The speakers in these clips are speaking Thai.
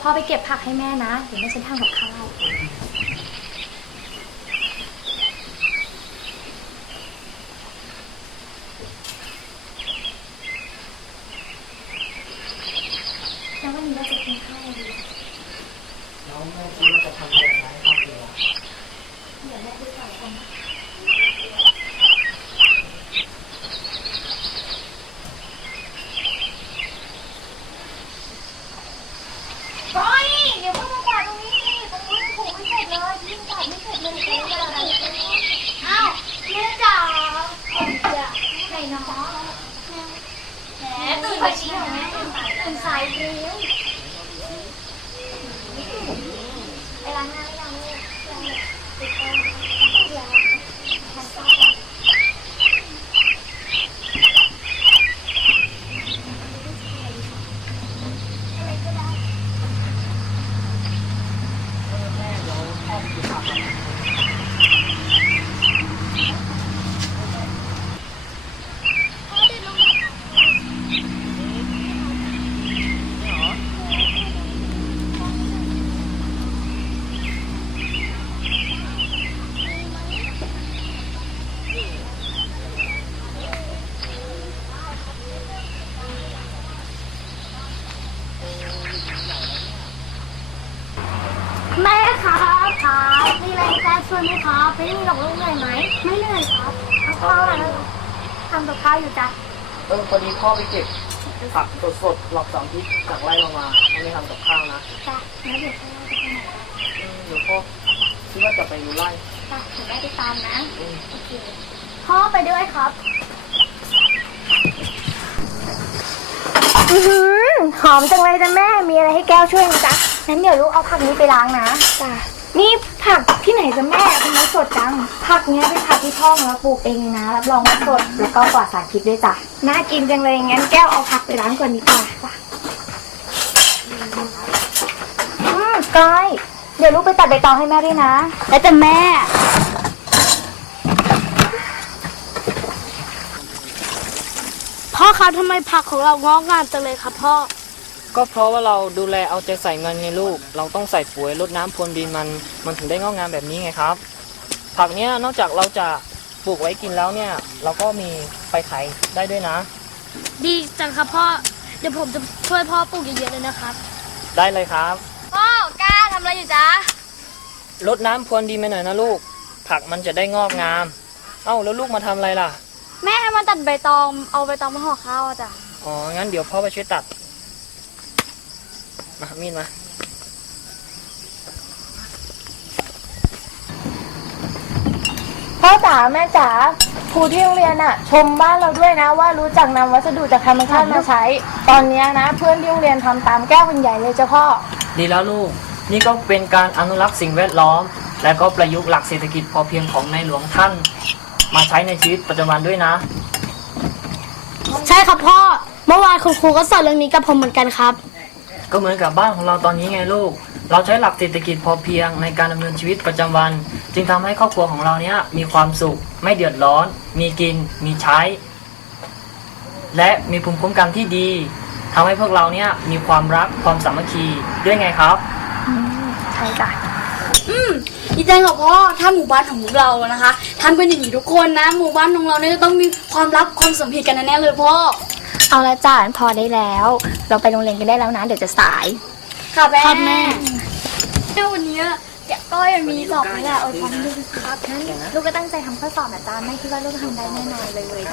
พ่อไปเก็บผักให้แม่นะ เดี๋ยวแม่ฉันทำกับข้าววันนี้เราจะกินข้าวอะไรดี แล้วแม่คิดว่าจะทำอะไรให้ครอบครัว เดี๋ยวแม่ดูก่อนกันก้อยเดี๋ยวพ่อมากวาดตรงนี้สิตรงนู้นถูไม่เสร็จเลยยิ่งกวาดไม่เสร็จเลยจะรู้อะไรอ้าวแม่จ๋าจะไหนน้องแหมตื่นมาชี้หน่อยแม่ ตื่นสายเร็วไปล้างหน้าไม่ยังเลยติดตัวเดี๋ยวทำต่อ อะไรก็ได้ แม่เดี๋ยวพ่อไปกินผักก่อนนะ แม่ครับครับมีอะไรจะช่วย ไหมครับไม่มีหรอกลูกเหนื่อยไหมไม่เหนื่อยครับทำข้าวอะไรทำกับข้าวอยู่จ้ะเออพอดีพ่อไปเก็บผักสดๆหลอกสองทิศจากไร่เรามาไม่ได้ทำกับข้าวนะจ้ะแล้วเดี๋ยวพ่อจะไปไหนอืมเดี๋ยวพ่อคิดว่าจะไปดูไร่จ้ะเดี๋ยวแม่ไปตามนะอืมโอเคพ่อไปด้วยครับอือหือหอมจังเลยจ้ะแม่ มีอะไรให้แก้วช่วยไหมจ๊ะงั้นเดี๋ยวลูกเอาผักนี้ไปล้างนะจ้ะนี่ ผักที่ไหนจะแม่ทำไมสดจัง ผักเนี้ยเป็นผักที่พ่อของเราปลูกเองนะ รับรองว่าสดแล้วก็ปลอดสารพิษด้วยจ้ะ น่ากินจังเลย งั้นแก้วเอาผักไปล้างก่อนดีกว่าจ้ะอืมก้อย เดี๋ยวลูกไปตัดใบตองให้แม่ด้วยนะ แล้วแต่แม่ พ่อครับทำไมผักของเรางอกงามจังเลยครับพ่อ ก็เพราะว่าเราดูแลเอาใจใส่มันไงลูก เราต้องใส่ปุ๋ยรดน้ำพรวนดินมัน มันถึงได้งอกงามแบบนี้ไงครับ ผักเนี้ยนอกจากเราจะปลูกไว้กินแล้วเนี่ย เราก็มีไปขายได้ด้วยนะ ดีจังครับพ่อ เดี๋ยวผมจะช่วยพ่อปลูกเยอะๆเลยนะครับ ได้เลยครับ พ่อกล้าทำอะไรอยู่จ๊ะ รดน้ำพรวนดินไปหน่อยนะลูก ผักมันจะได้งอกงาม เอ้าแล้วลูกมาทำอะไรล่ะ แม่ให้มันตัดใบตอง เอาใบตองมาห่อข้าวอะจ้ะ อ๋อ งั้นเดี๋ยวพ่อไปช่วยตัด มามีดมาพ่อจ๋าแม่จ๋าครูที่โรงเรียนอะชมบ้านเราด้วยนะ ว่ารู้จักนำวัสดุจากธรรมชาติมาใช้ ตอนเนี้ยนะ เพื่อนที่โรงเรียนทำตามแก้วคนใหญ่เลยเจ้าพ่อ ดีแล้วลูก นี่ก็เป็นการอนุรักษ์สิ่งแวดล้อม และก็ประยุกต์หลักเศรษฐกิจพอเพียงของในหลวงท่าน มาใช้ในชีวิตประจำวันด้วยนะ ใช่ครับพ่อ เมื่อวานคุณครูก็สอนเรื่องนี้กับผมเหมือนกันครับ ก็เหมือนกับบ้านของเราตอนนี้ไงลูก เราใช้หลักเศรษฐกิจพอเพียงในการดำเนินชีวิตประจำวัน จึงทำให้ครอบครัวของเราเนี้ยมีความสุข ไม่เดือดร้อน มีกิน มีใช้ และมีภูมิคุ้มกันที่ดีทำให้พวกเราเนี้ยมีความรักความสามัคคีด้วยไงครับใช่จ้ะอืมดีใจกับพ่อถ้าหมู่บ้านของพวกเรานะคะทำกันอย่างนี้ทุกคนนะ หมู่บ้านของเราเนี่ยจะต้องมีความรักความสามัคคีกันแน่เลยพ่อ เอาละจ้าพอได้แล้ว เราไปโรงเรียนกันได้แล้วนะเดี๋ยวจะสาย ค่ะแม่ครับแม่ แม่วันนี้เดี๋ยวก็ยังมีสอบนี่แหละโอ้ยพร้อมดูครับงั้นลูกก็ตั้งใจทำข้อสอบนะจ๊ะแม่คิดว่าลูกทำได้แน่นอนเลยเลย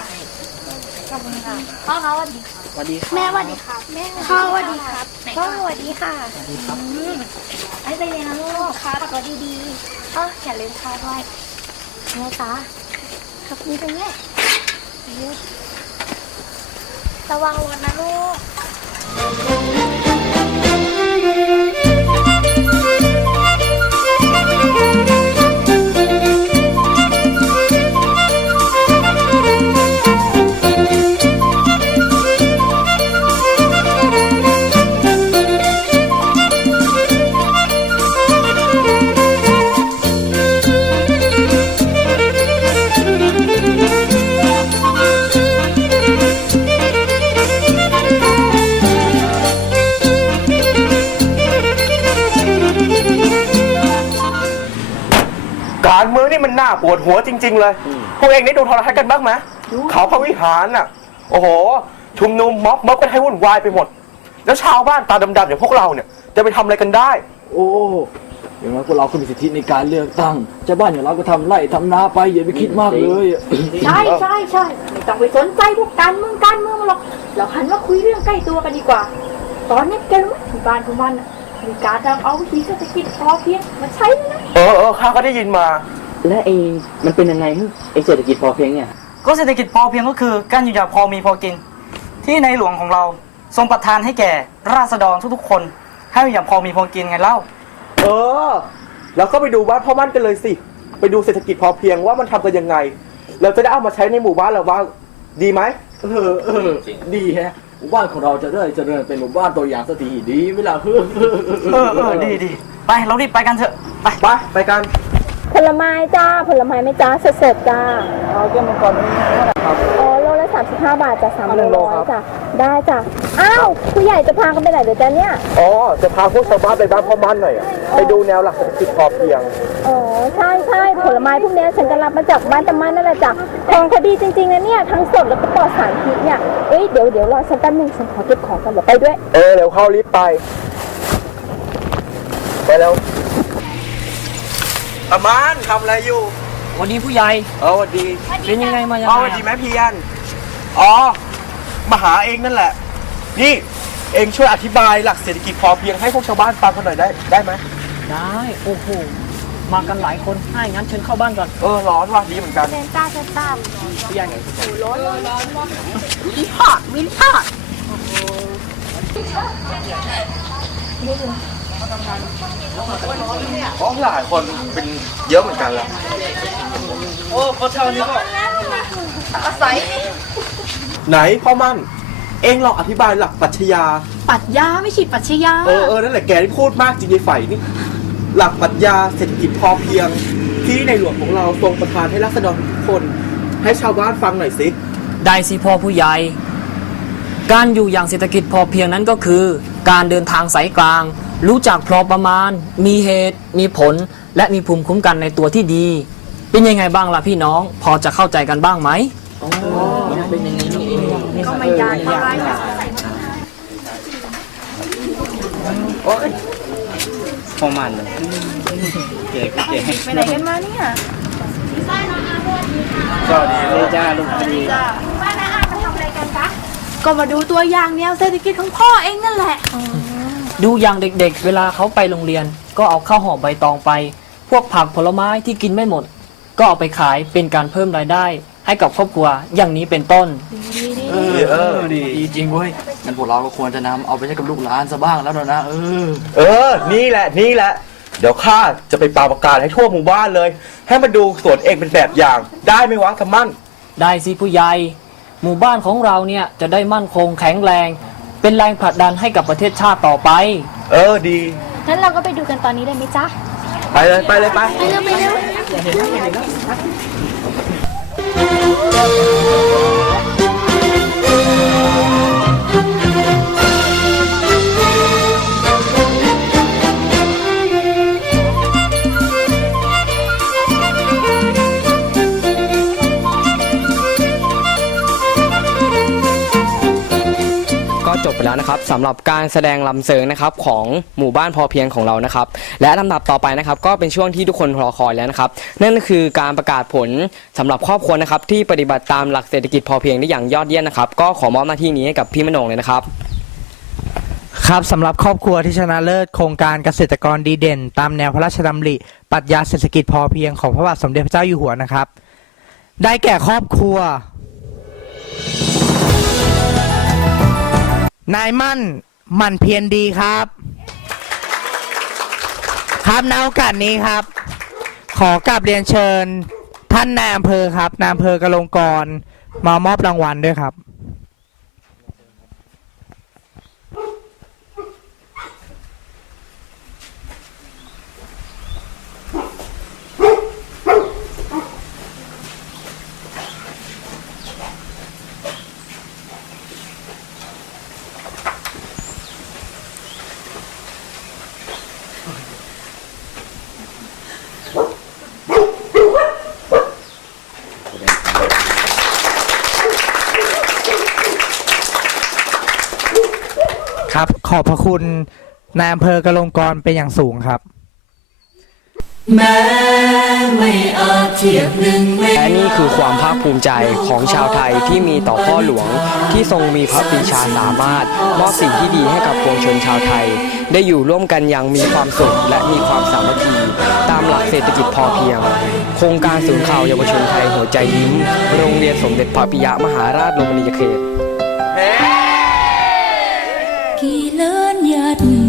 ขอบคุณค่ะพ่อเขาสวัสดีสวัสดีครับแม่สวัสดีครับแม่พ่อสวัสดีครับพ่อสวัสดีค่ะสวัสดีครับอืมไอ้ไปเรียนนะลูกค่ะขับรถดีๆอ๋ออย่าลืมข้าวด้วยแม่จ๊ะขับดีไปเนี่ย ระวังรถนะลูก ปวดหัวจริง ๆ เลยพวกเองได้ดูโทรทัศน์กันบ้างไหมเขาพระวิหารน่ะ โอ้โห ชุมนุมม็อบม็อบกันให้วุ่นวายไปหมด แล้วชาวบ้านตาดำๆอย่างพวกเราเนี่ย จะไปทำอะไรกันได้ โอ้อย่างน้อยพวกเราก็มีสิทธิในการเลือกตั้งชาวบ้านอย่างเราก็ทำไร่ทำนาไปอย่าไปคิดมากเลยใช่ใช่ใช่ไม่ต้องไปสนใจพวกการเมืองการเมืองหรอกเราหันมาคุยเรื่องใกล้ตัวกันดีกว่า ตอนนี้แกรู้ไหมที่บ้านของมันน่ะมีการนำเอาวิธีเศรษฐกิจพอเพียงมาใช้แล้วนะ เออเออข้าก็ได้ยินมา และเองมันเป็นยังไงฮึไอเศรษฐกิจพอเพียงเนี่ย ก็เศรษฐกิจพอเพียงก็คือการอยู่อย่างพอมีพอกิน ที่ในหลวงของเราทรงประทานให้แก่ราษฎรทุกๆคน ให้อยู่อย่างพอมีพอกินไงเล่า เออ แล้วก็ไปดูบ้านพ่อมั่นกันเลยสิ ไปดูเศรษฐกิจพอเพียงว่ามันทำกันยังไง เราจะได้เอามาใช้ในหมู่บ้านเราบ้างดีไหมเออเออดีแฮะหมู่บ้านของเราจะได้เจริญเป็นหมู่บ้านตัวอย่างสักทีดีไหมล่ะ เออเออดีดีไปเรารีบไปกันเถอะไป ไปไปกัน ผลไม้จ้า ผลไม้ไหม่จ้าสดๆจ้าเอาแก้วมังกรนี้นะครับอ๋อโลละ35 บาทจ้ะเอาหนึ่งโลครับ300จ้ะได้จ้ะอ้าวผู้ใหญ่จะพากันไปไหนเดี๋ยวจ้ะเนี่ย อ๋อ จะพาพวกชาวบ้านไปบ้านพ่อมั่นหน่อยอะไปดูแนวหลักเศรษฐกิจพอเพียง อ๋อใช่ใช่ผลไม้พวกเนี้ยฉันก็รับมาจากบ้านตะมันนั่นแหละจ้ะของเขาดีจริงๆนะเนี่ยทั้งสดแล้วก็ปลอดสารพิษเนี่ยเอ้ยเดี๋ยวเดี๋ยวรอฉันแป๊บนึงฉันขอเก็บของกันเดี๋ยวไปด้วย เออเร็วเข้ารีบไป ไปแล้ว ตะมานทำอะไรอยู่วันนี้ผู้ใหญ่ เออสวัสดี เป็นยังไงมายังอ๋อไงสวัสดีอะแม่เพียน อ๋อ มาหาเองนั่นแหละ นี่ เองช่วยอธิบายหลักเศรษฐกิจพอเพียงให้พวกชาวบ้านฟังกันหน่อยได้ได้ไหมได้ โอ้โห มากันหลายคนให้งั้นเชิญเข้าบ้านก่อน เออ ร้อนว่ะดีเหมือนกันเซนต้าเซนต้าผู้ใหญ่วินพอดวินพอด อ๋อหลายคนเป็นเยอะเหมือนกันแล้วโอ้พอเท่านี้ก็ไหนพ่อมั่น เองลองอธิบายหลักปรัชญาปรัชญาไม่ใช่ปรัชญาเออเออนั่นแหละแกที่พูดมากจริงในฝ่ายนี่หลักปรัชญาเศรษฐกิจพอเพียง ที่ในหลวงของเราทรงประทานให้รัษฎรทุกคน ให้ชาวบ้านฟังหน่อยสิได้สิพ่อผู้ใหญ่การอยู่อย่างเศรษฐกิจพอเพียงนั้นก็คือ การเดินทางสายกลาง รู้จักพอประมาณ มีเหตุ มีผล และมีภูมิคุ้มกันในตัวที่ดี เป็นยังไงบ้างล่ะพี่น้อง พอจะเข้าใจกันบ้างไหมเป็นอย่างนี้นี่เองก็ไม่ยากเท่าไหรนะพอมันเก๋ก็เก๋ไปไหนกันมาเนี่ยสวัสดีลูกจ้าลูกดีจ้าทำอะไรก็มาดูตัวอย่างแนวเศรษฐกิจของพ่อเองนั่นแหละ ดูอย่างเด็กๆ เวลาเขาไปโรงเรียน ก็เอาข้าวห่อใบตองไป พวกผักผลไม้ที่กินไม่หมด ก็เอาไปขายเป็นการเพิ่มรายได้ ให้กับครอบครัวอย่างนี้เป็นต้น เออเออดีดีจริงเว้ยงั้นพวกเราก็ควรจะนำเอาไปใช้กับลูกหลานซะบ้างแล้วนะ เออ เออ นี่แหละ นี่แหละ เดี๋ยวข้าจะไปปาประกาศให้ทั่วหมู่บ้านเลย ให้มาดูสวนเองเป็นแบบอย่าง ได้ไหมวะทำมั่น ได้สิผู้ใหญ่ หมู่บ้านของเราเนี่ยจะได้มั่นคงแข็งแรง เป็นแรงผลักดันให้กับประเทศชาติต่อไป เออดี งั้นเราก็ไปดูกันตอนนี้เลยไหมจ๊ะ ไปเลยไปเลยไป ไปเร็วไปเร็ว ไปแล้วนะครับสำหรับการแสดงลำเสริงนะครับของหมู่บ้านพอเพียงของเรานะครับ และลำดับต่อไปนะครับก็เป็นช่วงที่ทุกคนรอคอยแล้วนะครับ นั่นก็คือการประกาศผลสำหรับครอบครัวนะครับที่ปฏิบัติตามหลักเศรษฐกิจพอเพียงได้อย่างยอดเยี่ยมนะครับก็ขอมอบหน้าที่นี้ให้กับพี่มโนงเลยนะครับ ครับสำหรับครอบครัวที่ชนะเลิศโครงการเกษตรกรดีเด่น ตามแนวพระราชดำริปรัชญาเศรษฐกิจพอเพียงของพระบาทสมเด็จพระเจ้าอยู่หัวนะครับ ได้แก่ครอบครัว นายมั่นหมั่นเพียรดีครับ ครับในโอกาสนี้ครับ ขอกราบเรียนเชิญ ท่านนายอำเภอครับนายอำเภอกระลงกรมามอบรางวัลด้วยครับ ขอบพระคุณนายอำเภอกระลงกรณ์เป็นอย่างสูงครับและนี่คือความภาคภูมิใจของชาวไทยที่มีต่อพ่อหลวงที่ทรงมีพระปรีชาสามารถ มอบสิ่งที่ดีให้กับปวงชนชาวไทย ได้อยู่ร่วมกันอย่างมีความสุขและมีความสามัคคีตามหลักเศรษฐกิจพอเพียง โครงการศูนย์ข่าวเยาวชนไทยหัวใจยิ้ม โรงเรียนสมเด็จพระปิยมหาราชโรงเรียนเขต กี่เ